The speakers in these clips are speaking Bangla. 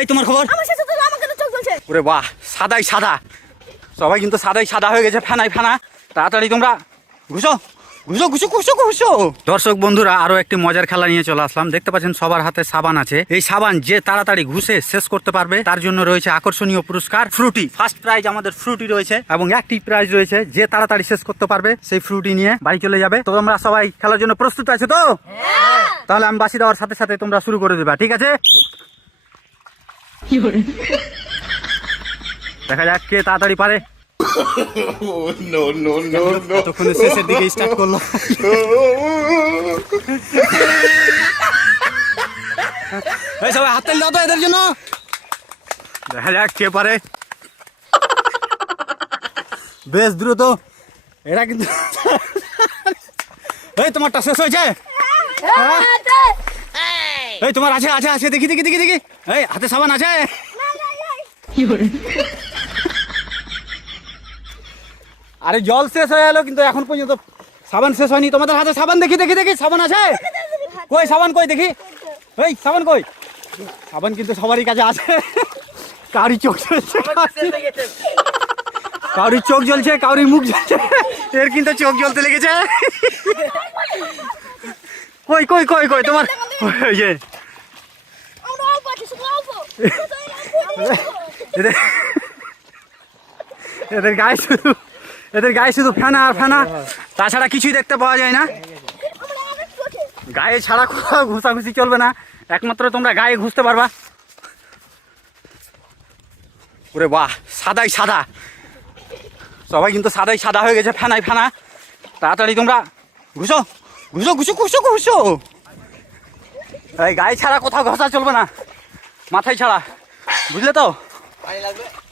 এই তোমার খবর? আমার শেষ হতে আমার কেন চোখ জ্বলছে? ওরে বাহ, সাদাই সাদা, সবাই কিন্তু সাদাই সাদা হয়ে গেছে, ফেনাই ফেনা। তাড়াতাড়ি তোমরা ঘুষো ঘুষো ঘুষো ঘুষো ঘুষো। দর্শক বন্ধুরা, আরো একটি মজার খেলা নিয়ে চলে আসলাম। দেখতে পাচ্ছেন সবার হাতে সাবান আছে। এই সাবান যে তাড়াতাড়ি ঘুষে শেষ করতে পারবে তার জন্য রয়েছে আকর্ষণীয় পুরস্কার ফ্রুটি। ফার্স্ট প্রাইজ আমাদের ফ্রুটি রয়েছে এবং একটি প্রাইজ রয়েছে যে তাড়াতাড়ি শেষ করতে পারবে সেই ফ্রুটি নিয়ে বাড়ি চলে যাবে। তো তোমরা সবাই খেলার জন্য প্রস্তুত আছো তো? তাহলে আমি বাঁশি দেওয়ার সাথে সাথে তোমরা শুরু করে দেবা, ঠিক আছে? দেখা যাক কে তাড়াতাড়ি পারে। তখন শেষের দিকে স্টার্ট করলো। সবাই হাত তালি দাও তো এদের জন্য। দেখা যাক কে পারে। বেশ দ্রুত এরা কিন্তু। এই তোমারটা শেষ হয়েছে? এই তোমার আছে আছে আছে, দেখি দেখি দেখি দেখি। এই হাতে সাবান আছে? আরে জল শেষ হয়ে গেল কিন্তু এখন পর্যন্ত সাবান শেষ হয়নি। তোমাদের হাতে সাবান দেখি দেখি দেখি, সাবান আছে? কই সাবান কই দেখি? এই সাবান কই? সাবান কিন্তু সবারই কাছে আছে। কাউরি চোখ জ্বলছে, কাউরি চোখ জ্বলছে, কাউরি মুখ জ্বলছে। এর কিন্তু চোখ জ্বলতে লেগেছে। কই কই কই কই তোমার? এই যে এদের গায়ে শুধু, এদের গায়ে শুধু ফেনা আর ফেনা, তাছাড়া কিছুই দেখতে পাওয়া যায় না। গায়ে ছাড়া কোথাও ঘুষাঘুষি চলবে না, একমাত্র তোমরা গায়ে ঘুষতে পারবা। ওরে বাহ, সাদাই সাদা, সবাই কিন্তু সাদাই সাদা হয়ে গেছে, ফেনাই ফেনা। তাড়াতাড়ি তোমরা ঘুষো ঘুষো ঘুষো ঘুষো ঘুষো। এই গায়ে ছাড়া কোথাও ঘষা চলবে না, মাথায় ছাড়া, বুঝলে তো?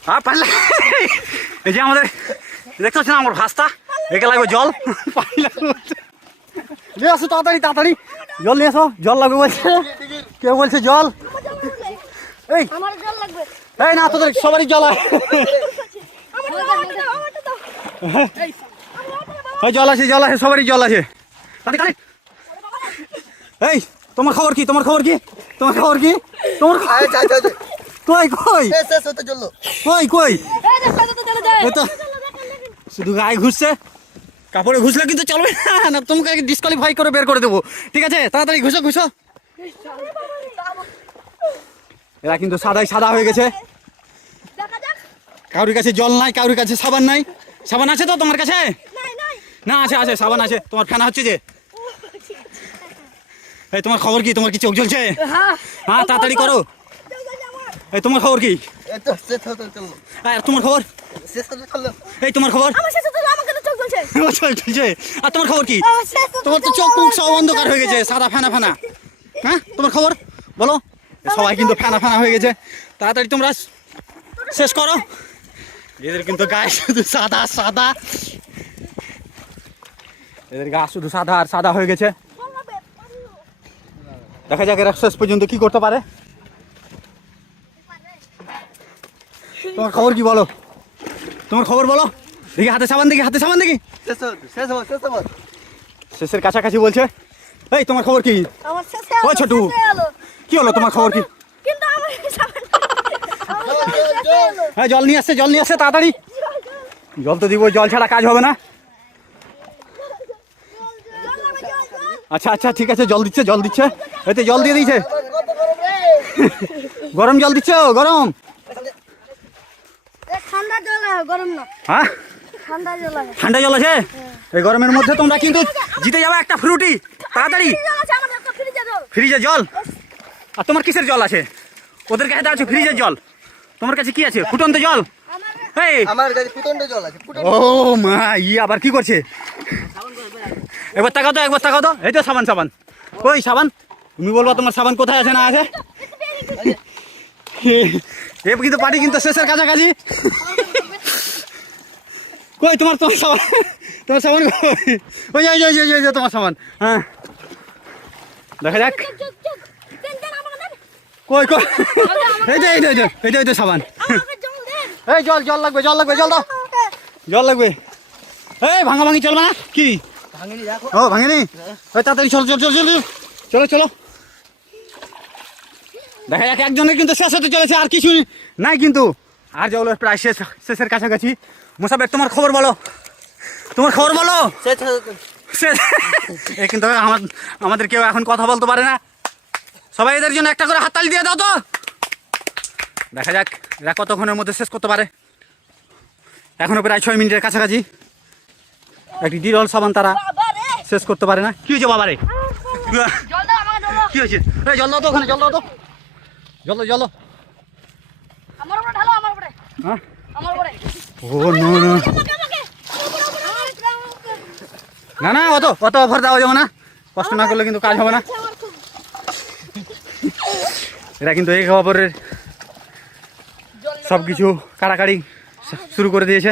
হ্যাঁ পানি লাগবে। এই যে আমাদের দেখতে পাচ্ছি না আমার ভাস্তা, একে লাগবে জল। পানি লাগবে, নিয়ে আসো তাড়াতাড়ি তাড়াতাড়ি, জল নিয়ে এসো। জল লাগবে বলছে, কেউ বলছে জল। এই এই না, তোদের সবারই জল আছে। জল আছে জল আছে, সবারই জল আছে। এই তোমার খবর কি? তোমার খবর কি? তোমার খবর কি? তোমার কই কই কই কই? শুধু গায়ে ঘুষছে, কাপড়ে ঘুষলে কিন্তু চলবে না, তোমাকে ডিসকোয়ালিফাই করে বের করে দেবো, ঠিক আছে? তাড়াতাড়ি ঘুষো ঘুষো। এরা কিন্তু সাদাই সাদা হয়ে গেছে। কারোর কাছে জল নাই, কারোর কাছে সাবান নাই। সাবান আছে তো তোমার কাছে? না আছে আছে, সাবান আছে। তোমার ফেনা হচ্ছে যে। এই তোমার খবর কি? তোমার কি চোখ জ্বলছে? হ্যাঁ তাড়াতাড়ি করো। এই তোমার খবর কি? তোমার খবর? এই তোমার খবর? চলছে। আর তোমার খবর কি? তোমার তো চোখ মুখ সব অন্ধকার হয়ে গেছে, সাদা ফেনা ফেনা। হ্যাঁ তোমার খবর বলো? সবাই কিন্তু ফেনা ফেনা হয়ে গেছে, তাড়াতাড়ি তোমরা শেষ করো। এদের কিন্তু গায়ে শুধু সাদা সাদা, এদের গা শুধু সাদা আর সাদা হয়ে গেছে। দেখা যাক এরা শেষ পর্যন্ত কি করতে পারে। তোমার খবর কি বলো? তোমার খবর বলো দেখি। হাতে সাবান দেখি, হাতে সাবান দেখি। শেষের কাছাকাছি বলছে। এই তোমার খবর কি? ও ছোটু, কি হলো তোমার খবর কি? হ্যাঁ জল নিয়ে আসছে, জল নিয়ে আসছে তাড়াতাড়ি। জল তো দিব, জল ছাড়া কাজ হবে না। আচ্ছা আচ্ছা ঠিক আছে, জল দিচ্ছে জল দিচ্ছে, এতে জল দিয়ে দিয়েছে। গরম জল দিচ্ছে, গরম। হ্যাঁ ঠান্ডা জল আছে। এই গরমের মধ্যে তোমরা কিন্তু জিতে যাবে একটা ফ্রুটি। তাড়াতাড়ি ফ্রিজের জল। আর তোমার কিসের জল আছে? ওদের কাছে আছে ফ্রিজের জল, তোমার কাছে কি আছে? ফুটন্ত জল। ও মা, ই আবার কি করছে? একবার তাকাও তো, একবার তাকাও তো। এই তো সাবান, সাবান কই সাবান? তুমি বলবা তোমার সাবান কোথায় আছে না আছে। এ কিন্তু পার্টি কিন্তু শেষের কাছাকাছি। কই তোমার তোমার সাবান? তোমার সাবান ওই তোমার সাবান। হ্যাঁ দেখা যাক কই কই। এই তো সাবান। এই জল জল লাগবে, জল লাগবে, জল দাও, জল লাগবে। এই ভাঙা ভাঙি চলবে না কি? ও ভাঙেনি? তাড়াতাড়ি চলো চলো চলো চলো চলো চলো। দেখা যাক একজনের কিন্তু শেষ হতে চলেছে, আর কিছু নাই কিন্তু, আর যেগুলো প্রায় শেষের কাছাকাছি। মোসাবেক তোমার খবর বলো, তোমার খবর বলো। এ কিন্তু আমাদের কেউ এখন কথা বলতে পারে না। সবাই এদের জন্য একটা করে হাততালি দিয়ে দাও তো। দেখা যাক এরা কতক্ষণের মধ্যে শেষ করতে পারে। এখনো প্রায় 6 মিনিটের কাছাকাছি। একটি ডিরল সাবান তারা শেষ করতে পারে না। কি হয়েছে বাবারে, কি হয়েছে? জল দাও তো, ওখানে জল দাও তো, জল দাও, জল দাও। হ্যাঁ ও নো নো, না না অত অত অফার দেওয়া যাবে না, কষ্ট না করলে কিন্তু কাজ হবে না। এরা কিন্তু এই খবরের সব কিছু কাড়াকাড়ি শুরু করে দিয়েছে।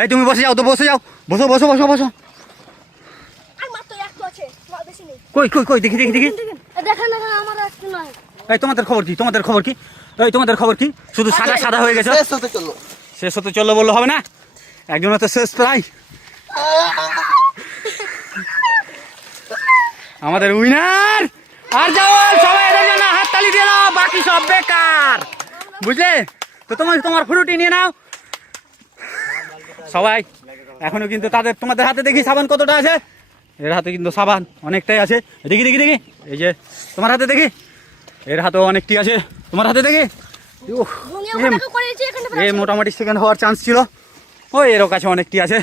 এই তুমি বসে যাও তো, বসে যাও, বসো বসো বসো বসো। কই কই কই দেখি দেখি দেখি। এই তোমাদের খবর কি, তোমাদের খবর কি, এই তোমাদের খবর কি? শুধু সাদা সাদা হয়ে গেছে। শেষ হতে চললো বললে হবে না, একজনের তো শেষ প্রায়। আমাদের উইনার আর যাও, সবাই এদের জন্য হাততালি দিয়ে দাও, বাকি সব বেকার, বুঝলে তো। তোমার ফ্রুটি নিয়ে নাও সবাই। এখনো কিন্তু তোমাদের হাতে দেখি সাবান কতটা আছে। এর হাতে কিন্তু সাবান অনেকটাই আছে, দেখি দেখি দেখি। এই যে তোমার হাতে দেখি, এর হাতেও অনেকটি আছে, তোমার হাতে দেখি। এ মোটামুটি সেকেন্ড হওয়ার চান্স ছিল, ওই এরও কাছে অনেকটি আছে।